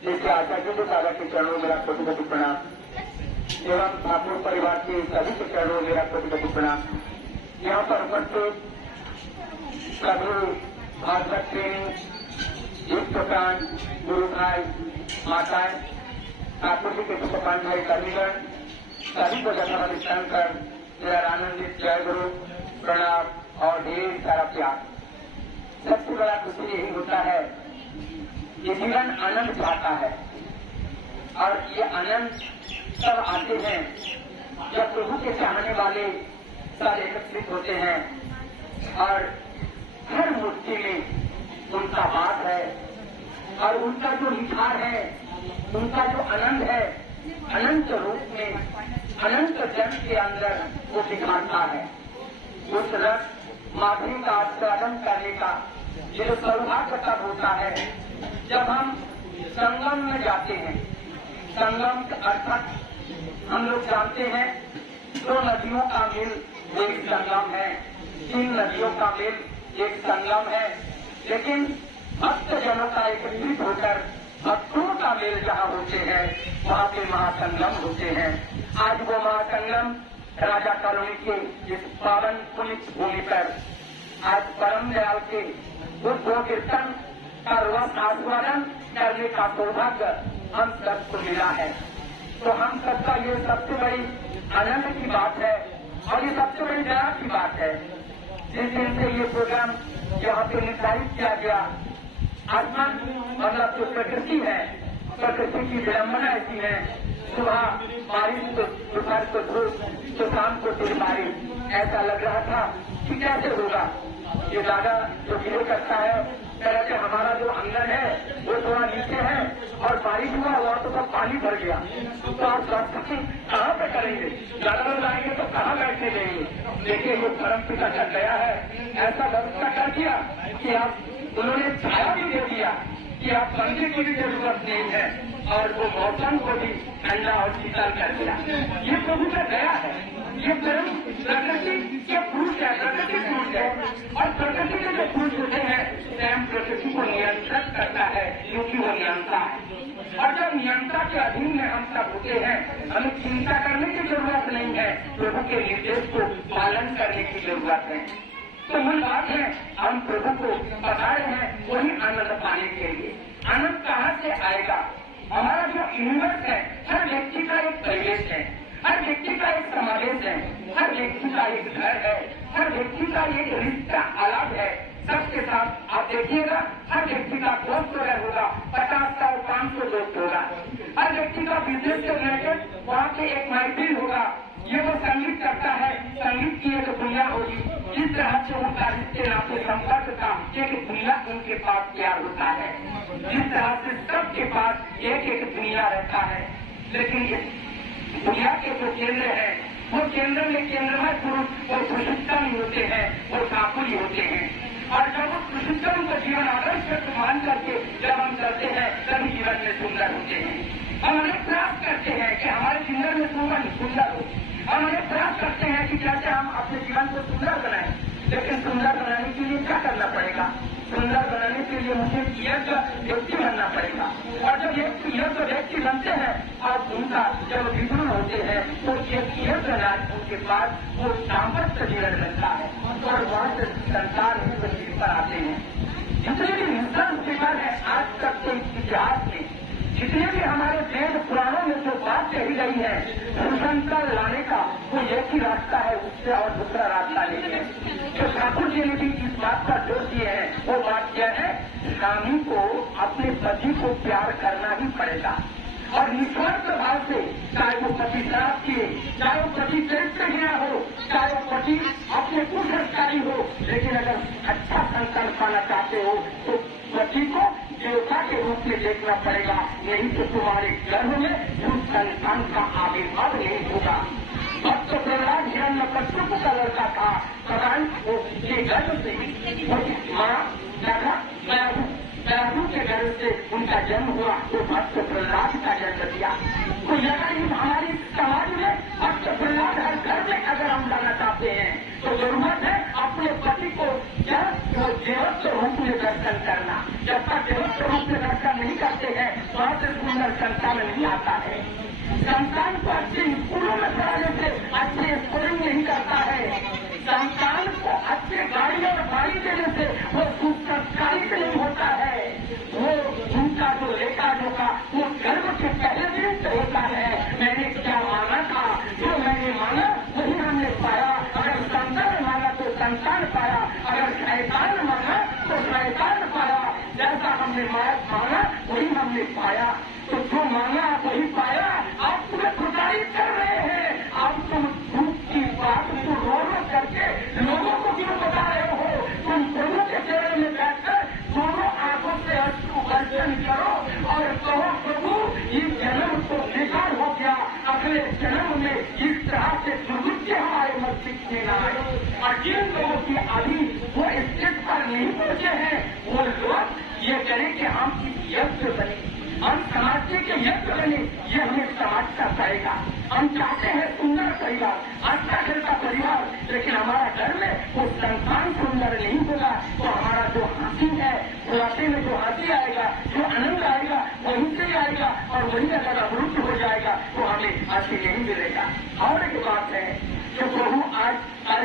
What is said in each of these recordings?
जैसे आचार्य जी दादा के चरणों मेरा कोटि प्रणाम एवं ठाकुर परिवार के सभी के चरणों मेरा कोटि प्रणाम। यहाँ पर उपस्थित सभी भागवत प्रेमी एक प्राण गुरु भाई माताएं ठाकुर जी के सुखपान भाई कर्मीगण सभी को जन्मस्थान कर मेरा आनंदित जय गुरु प्रणाम और ढेर सारा प्यार। सबसे बड़ा खुशी यही होता है ये जीवन आनंद चाहता है और ये आनंद सब आते हैं जब प्रभु के चाहने वाले सब एकत्रित होते हैं और हर मूर्ति में उनका बात है और उनका जो निखार है, उनका जो आनंद है, अनंत रूप में अनंत जन के अंदर वो दिखाता है। उस रस माधुरी का आस्वादन करने का ये जो सौभाग्य तब होता है जब हम संगम में जाते हैं। संगम अर्थात हम लोग जानते हैं 2 नदियों का मिल एक संगम है, 3 नदियों का मिल एक संगम है, लेकिन भक्त जनों का एकत्रित होकर भक्तों का मेल जहाँ होते हैं वहाँ पे महासंगम होते हैं। आज वो महासंगम राजा कॉलोनी के इस पावन पुनित भूमि पर आज परम दयाल के उस दो कीर्तन का रस आस्वादन करने का सौभाग्य हम सबको मिला है। तो हम सबका ये सबसे बड़ी आनंद की बात है और ये सबसे बड़ी दया की बात है। जिस दिन से ये प्रोग्राम यहाँ पे निर्धारित किया गया, आसमान मतलब जो प्रकृति है, प्रकृति की विडम्बना ऐसी है, सुबह बारिश तो दोपहर को धूप तो शाम को फिर बारिश। ऐसा लग रहा था कि कैसे होगा। ये दादा जो गिरे करता है तरह से हमारा जो अंगन है वो थोड़ा नीचे है और बारिश हुआ वहाँ तो सब पानी भर गया। तो आप दर्शन कहाँ पे करेंगे? ज्यादा लोग आएंगे तो कहाँ बैठने देंगे? देखिए ये परम पिता चल गया है, ऐसा व्यवस्था कर दिया कि आप उन्होंने छाया भी दे दिया कि आप पंखे की भी जरूरत नहीं है और वो मौसम को भी ठंडा और शीतल कर दिया। ये प्रभु का दया है। ये प्रकृति के पुरुष है, प्रकृति पुरुष है और प्रकृति के जो पुरुष होते हैं स्वयं प्रकृति को नियंत्रित करता है क्योंकि वो नियंता है। और जब नियंत्रण के अधीन में हम सब होते हैं हमें चिंता करने की जरूरत नहीं है, प्रभु के निर्देश को पालन करने की जरूरत है। तो मूल बात है हम प्रभु को बता रहे हैं वही आनंद पाने के लिए। आनंद कहाँ से आएगा? हमारा जो यूनिवर्स है हर व्यक्ति का एक परिवेश है, हर व्यक्ति का एक समावेश है, हर व्यक्ति का एक घर है, हर व्यक्ति का एक रिश्ता अलग है सबके साथ। आप देखिएगा हर व्यक्ति का दोस्त अगर होगा 50 और 500 दोस्त होगा। हर व्यक्ति का बिजनेस से रिलेटेड वहाँ पे एक महफिल होगा। ये वो संगीत करता है, संगीत की एक दुनिया होगी। जिस तरह से उनका रिश्ते नाते संपर्क का एक दुनिया उनके पास तैयार होता है, जिस तरह से सबके पास एक एक दुनिया रहता है। लेकिन इस दुनिया के जो केंद्र है वो केंद्र में केंद्रमय पुरुष और पुरुषोत्तम ही होते हैं, वो ठाकुर ही होते हैं। और जब उस पुरुषोत्तम को जीवन आदर्श मान करके जब हम चलते हैं तभी जीवन में सुंदर होते हैं। हम अनेक प्रयास करते हैं कि हमारे जीवन में सुंदर हो, हम अनेक प्रयास करते हैं कि कैसे हम अपने जीवन को सुंदर बनाएं। लेकिन सुंदर बनाने के लिए क्या करना पड़ेगा? सुंदर बनाने के लिए मुझे योग्य व्यक्ति बनना पड़ेगा। और जब योग्य व्यक्ति बनते हैं और उनका जब विद्रोह होते हैं तो एक योग्य राज उनके पास वो सामर्थ्य जीवन मिलता है और वहाँ से संसार पर आते हैं। जितने भी हिंसा शिकार है आज तक के इतिहास में, जितने भी हमारे वेद पुराणों में जो बात कही गई है सुसंस्कार लाने का, वो एक ही रास्ता है, उससे और दूसरा रास्ता नहीं है। जो ठाकुर जी ने भी इस बात पर जोर दिए हैं वो बात क्या है? स्वामी को अपने पति को प्यार करना ही पड़ेगा और निस्वार्थ भाव से, चाहे वो पति शराब किए, चाहे वो पति चरित्र गिरा हो, चाहे वो पति अपने कुसंस्कारी हो, लेकिन अगर अच्छा संस्कार पाना चाहते हो तो पति को देवता के रूप में देखना पड़ेगा। नहीं तो तुम्हारे गर्भ में उस संतान का आविर्भाव नहीं होगा। भक्त प्रहलाद हिरण्यकश्यप का लड़का था, भगवान के गर्भ से माँ दयालु के गर्भ से उनका जन्म हुआ तो भक्त प्रहलाद का जन्म दिया। तो यह हमारी समाज में भक्त प्रहलाद हर घर में अगर हम लाना चाहते हैं तो जरूरत है अपने पति को देवत्व रूप में दर्शन करना। जब तक देवत्व रूप में दर्शन नहीं करते हैं वहां से सुंदर संतान नहीं आता है। संतान को अच्छे स्कूलों में पढ़ाने से अच्छे स्कूलिंग नहीं करता है। संतान को अच्छे गाड़ी और बाड़ी देने से वो सुसंस्कारित नहीं होता है। वो उनका जो लेखा जोखा वो गर्व के पहले दिन से होता है। मैंने क्या माना था, जो मैंने माना वही हमने पाया। अगर संतान माना तो संतान पाया, अगर शैतान माना तो शैतान पाया। जैसा हमने माना वही हमने पाया। तो जो माना वही पाया। आप तुम्हें प्रताड़ित कर रहे हैं। आप तुम दुख की बात को रो रो करके लोगों को क्यों बता रहे हो? तुम प्रभु के चेहरे में बैठकर दोनों आंखों से अश्रु वर्जन करो और कहो प्रभु इस जन्म तो बेकार हो गया, अगले जन्म में इस तरह से दुर्गुत्य हमारे मस्तिष्क में न आए। और जिन लोगों की अभी वो स्टेज पर नहीं पहुंचे हैं वो लोग ये करें कि हम यज्ञ बने, हम समाज के यज्ञ बने। ये हमें समाज का करेगा। हम चाहते हैं सुंदर परिवार, अच्छा खेलता परिवार, लेकिन हमारा घर में वो संतान सुंदर नहीं होगा तो हमारा जो हंसी है बुढ़ापे में जो हंसी आएगा, जो आनंद आएगा वहीं से आएगा और वही अगर अवरुद्ध हो जाएगा तो हमें हंसी नहीं मिलेगा। और एक बात है कि बहू आज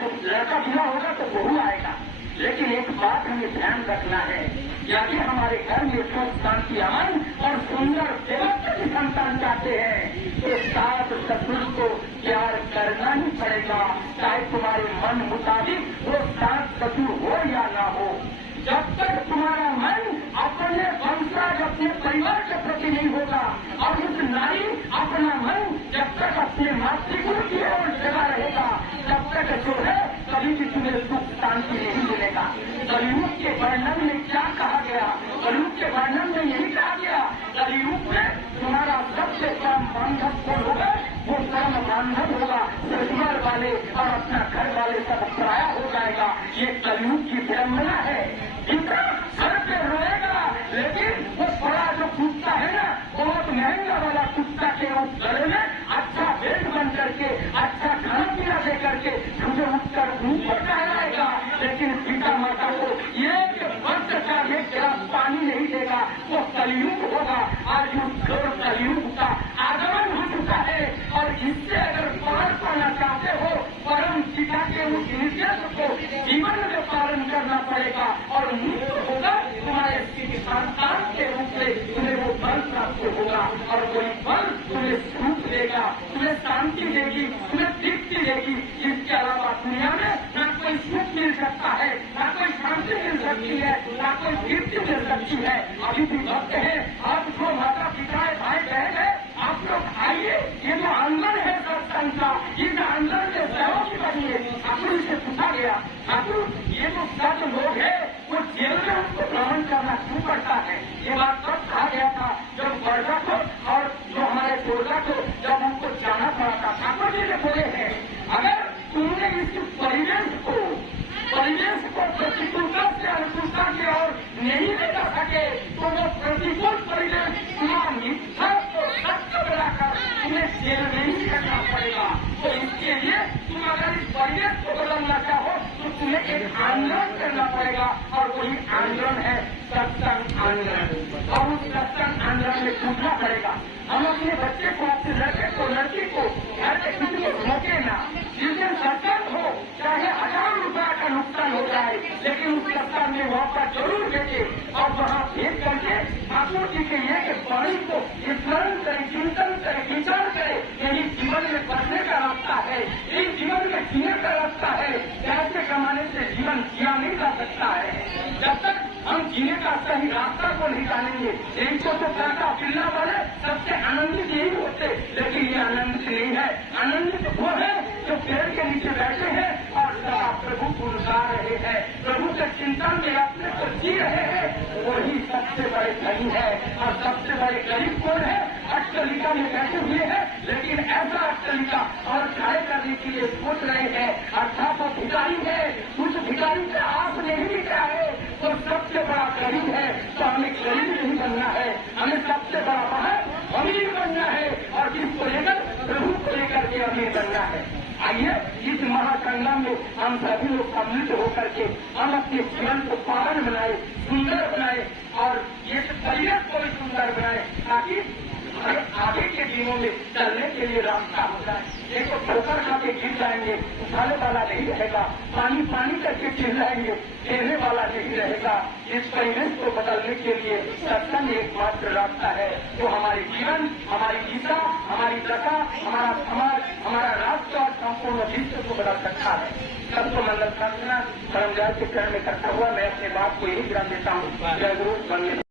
जब लड़का बिना होगा तो बहू आएगा, लेकिन एक बात हमें ध्यान रखना है, यदि हमारे घर में सुख शांति अमन और सुंदर देवत्व की संतान चाहते हैं तो सास ससुर को प्यार करना ही पड़ेगा, चाहे तुम्हारे मन मुताबिक वो सास ससुर हो या ना हो। जब तक तुम्हारा मन अपने वंशज अपने परिवार के प्रति नहीं होगा और उस नारी अपना मन जब तक अपने मातृगुरु की ओर लगा रहेगा तब तक जो है कभी भी तुम्हें सुख शांति नहीं मिलेगा। कलयुग के वर्णन में क्या कहा गया? कलयुग के वर्णन में यही कहा गया, कलयुग में तुम्हारा सबसे कम बांधव कौन होगा? वो कर्म बांधव होगा। परिवार वाले और अपना घर वाले सब पराया हो जाएगा। ये कलयुग की विडंबना है। जितना घर पे रोएगा लेकिन वो बड़ा जो कुत्ता है ना बहुत महंगा वाला कुत्ता के उस गले में अच्छा बेट बन करके अच्छा खाना पीना दे करके तुझे उठकर ऊपर कहलाएगा, लेकिन पिता माता को एक वर्ष का एक गिलास पानी नहीं देगा। वो कलयुग होगा। आज उस कलयुग का आगमन हो चुका है और इससे अगर पार पाना चाहते हो परम पिता के उस निर्देश को जीवन में पालन करना पड़ेगा और मुक्त होगा तुम्हारे संतान के रूप में तुम्हें वो बल प्राप्त होगा और वही बल तुम्हें सुख देगा, तुम्हें शांति देगी, तुम्हें तृप्ति देगी। इसके अलावा दुनिया में न कोई सुख मिल सकता है, न कोई शांति मिल सकती है, न कोई तृप्ति मिल सकती है। अभी भी वक्त है, आप जो माता पिता है भाई बहन है आप लोग आइए, ये जो आंदोलन है सत्संग का, इस आंदोलन के सहयोगी बनिए। ठाकुर से पूछा गया, ठाकुर ये जो सत लोग है वो जेल में उनको भ्रमण करना क्यों पड़ता है? ये बात तब कहा गया था जब वर्षा को और जो हमारे पूर्वजा को जब उनको जाना पड़ा था। ठाकुर जी ने बोले हैं अगर तुमने इस परिवेश को प्रतिकूलता से अनुकूलता की ओर नहीं ले जा सके तो वो प्रतिकूल परिवेश तुम्हारा मिथ्या को सत्य बनाकर तुम्हें जेल में ही रखना पड़ेगा। तो इसके लिए तुम अगर इस परिवेश को बदलना चाहो तो तुम्हें एक आंदोलन करना पड़ेगा और वही आंदोलन है सत्संग आंदोलन। और उस सत्संग आंदोलन में पूछना पड़ेगा हम अपने बच्चे को अपने लड़के को लड़की को घर के किसी को धोखे ना। जिस दिन सत्संग हो चाहे 1000 रुपया का नुकसान हो जाए लेकिन उस सत्संग में वहाँ पर जरूर भेजे और वहाँ भेज करके ठाकुर जी के ये कि वाणी को स्मरण करे, चिंतन करे, विचार करे। यही जीवन में बढ़ने का रास्ता है, यही जीवन में जीने का रास्ता है। पैसे कमाने से जीवन जिया नहीं जा सकता है। जब तक हम जीने का सही रास्ता को नहीं जानेंगे। इनको तो काका पिल्ला वाले सबसे आनंदित यही होते, लेकिन ये आनंदित नहीं है। आनंदित वो है जो पेड़ के नीचे बैठे हैं और सदा प्रभु को गा रहे हैं, प्रभु के चिंतन में अपने को जी रहे हैं। वही सबसे बड़े धनी है और सबसे बड़े गरीब कौन है? अष्टलिका में बैठे हुए हैं लेकिन ऐसा अष्टलिका और खड़े करने के लिए सोच रहे हैं। अर्थात वो भिखारी है, उस भिखारी से आप नहीं दिखा है तो सबसे बड़ा गरीब है। तो हमें गरीब नहीं बनना है, हमें सबसे बड़ा अमीर बनना है और जिसको लेकर प्रभु को लेकर के अमीर बनना है। आइए इस महासंग्राम में हम सभी लोग सम्मिलित होकर के हम अपने जीवन को पावन बनाए, सुंदर बनाए और ये परिवेश को भी सुंदर बनाए, ताकि आगे के दिनों में चलने के लिए रास्ता होता है। देखो ठोकर खा के गिर जाएंगे, उठाने वाला नहीं रहेगा, पानी पानी करके चिल्लाएंगे, देने वाला नहीं रहेगा। इस परिवेश को बदलने के लिए सत्संग एकमात्र रास्ता है, जो हमारे जीवन, हमारी गीता, हमारी दशा, हमारा समाज, हमारा राष्ट्र और संपूर्ण विश्व को बदल सकता है। सबको मंगल प्रार्थना परम जात के चरण में करता हुआ मैं अपने बात को यही विराम देता हूँ। जय गुरु वंदे।